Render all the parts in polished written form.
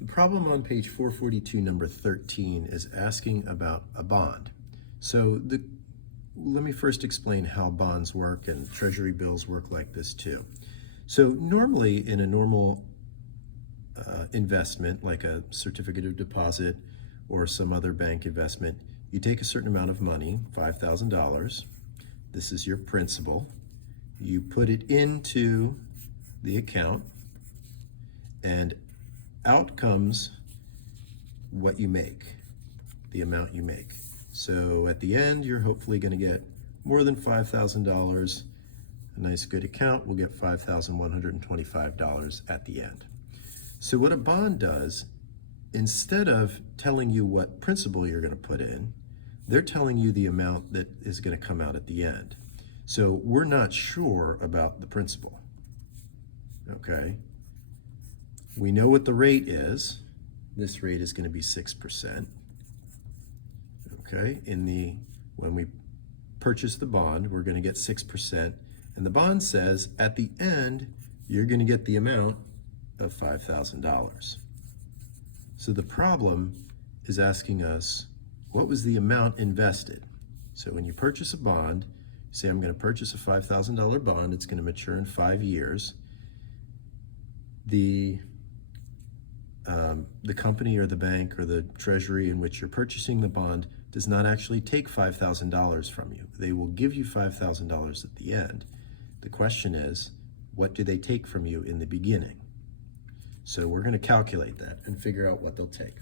The problem on page 442, number 13, is asking about a bond. So let me first explain how bonds work, and treasury bills work like this too. So normally in a normal investment, like a certificate of deposit or some other bank investment, you take a certain amount of money, $5,000. This is your principal. You put it into the account, and out comes what you make, the amount you make. So at the end, you're hopefully going to get more than $5,000. A nice good account will get $5,125 at the end. So what a bond does, instead of telling you what principal you're going to put in, they're telling you the amount that is going to come out at the end. So we're not sure about the principal. Okay? We know what the rate is. This rate is going to be 6%. Okay? When we purchase the bond, we're going to get 6%. And the bond says at the end, you're going to get the amount of $5,000. So the problem is asking us, what was the amount invested? So when you purchase a bond, you say, I'm going to purchase a $5,000 bond. It's going to mature in 5 years. The company or the bank or the treasury in which you're purchasing the bond does not actually take $5,000 from you. They will give you $5,000 at the end. The question is, what do they take from you in the beginning? So we're going to calculate that and figure out what they'll take.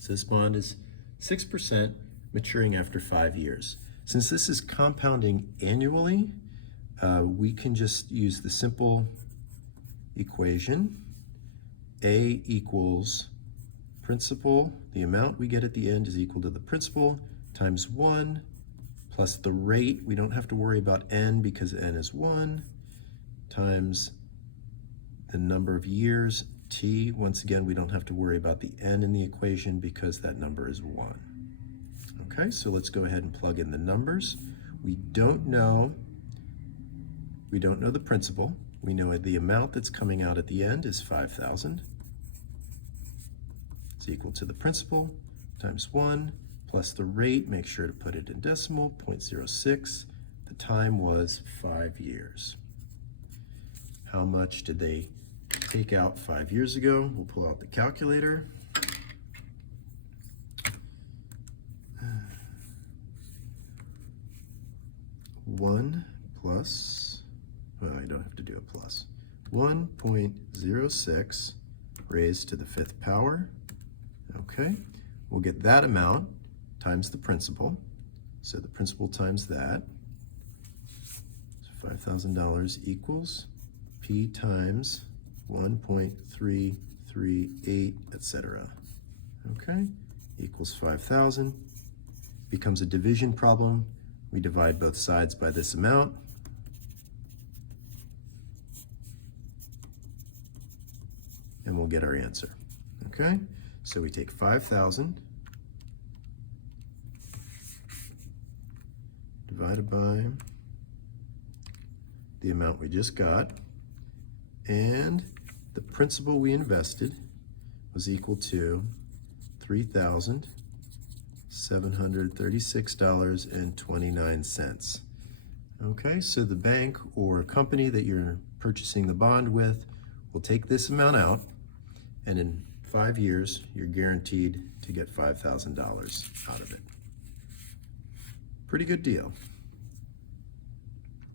So this bond is 6% maturing after 5 years. Since this is compounding annually, we can just use the simple equation. A equals principal. The amount we get at the end is equal to the principal times 1 plus the rate. We don't have to worry about n because n is 1 times the number of years, t. Once again, we don't have to worry about the n in the equation because that number is 1. Okay, so let's go ahead and plug in the numbers. We don't know the principal. We know the amount that's coming out at the end is 5,000. It's equal to the principal times 1 plus the rate. Make sure to put it in decimal, 0.06. The time was 5 years. How much did they take out 5 years ago? We'll pull out the calculator. One plus, well, I don't have to do a plus. 1.06 raised to the 5th power. Okay, we'll get that amount times the principal. So the principal times that. So $5,000 equals P times 1.338, etc. Okay, equals 5,000. Becomes a division problem. We divide both sides by this amount. And we'll get our answer. Okay, so we take 5,000 divided by the amount we just got, and the principal we invested was equal to $3,736.29. Okay, so the bank or company that you're purchasing the bond with will take this amount out, and in 5 years, you're guaranteed to get $5,000 out of it. Pretty good deal.